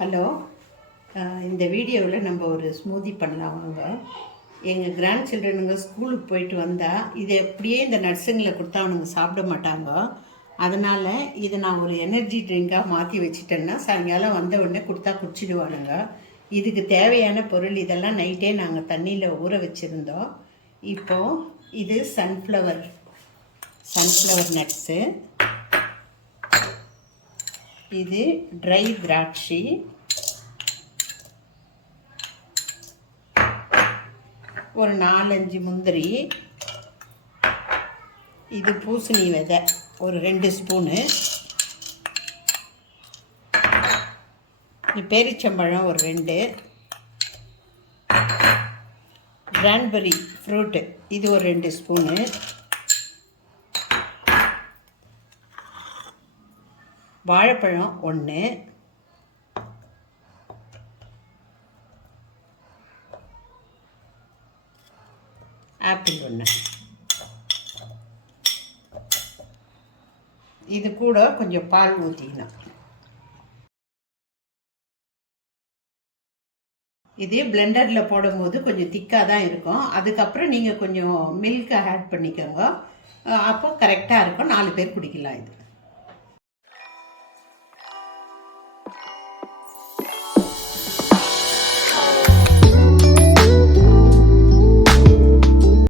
Hello, இந்த வீடியோவில் நம்ம ஒரு ஸ்மூதி பண்ணலாம் வாங்க. எங்கள் கிராண்ட் சில்ட்ரனுங்க ஸ்கூலுக்கு போயிட்டு வந்தால் இதை அப்படியே இந்த நட்ஸுங்களை கொடுத்தா அவனுங்க சாப்பிட மாட்டாங்க. அதனால் இதை நான் ஒரு எனர்ஜி ட்ரிங்காக மாற்றி வச்சுட்டேன்னா சாயங்காலம் வந்த உடனே கொடுத்தா குடிச்சிடுவானுங்க. இதுக்கு தேவையான பொருள் இதெல்லாம் நைட்டே நாங்கள் தண்ணியில் ஊற வச்சுருந்தோம். இப்போது இது சன்ஃப்ளவர் நட்ஸு, இது ட்ரை திராட்சை, ஒரு 4-5 முந்திரி, இது பூசணி விதை ஒரு 2 ஸ்பூனு, பேரிச்சம்பழம் ஒரு 2, கிரான்பெரி ஃப்ரூட்டு இது ஒரு 2 ஸ்பூனு, வாழைப்பழம் 1, ஆப்பிள் 1. இது கூட கொஞ்சம் பால் ஊற்றிக்கணும். இது பிளெண்டரில் போடும்போது கொஞ்சம் திக்காக தான் இருக்கும். அதுக்கப்புறம் நீங்கள் கொஞ்சம் மில்கை ஆட் பண்ணிக்கோங்க. அப்போ கரெக்டாக இருக்கும். 4 பேர் குடிக்கலாம் இது.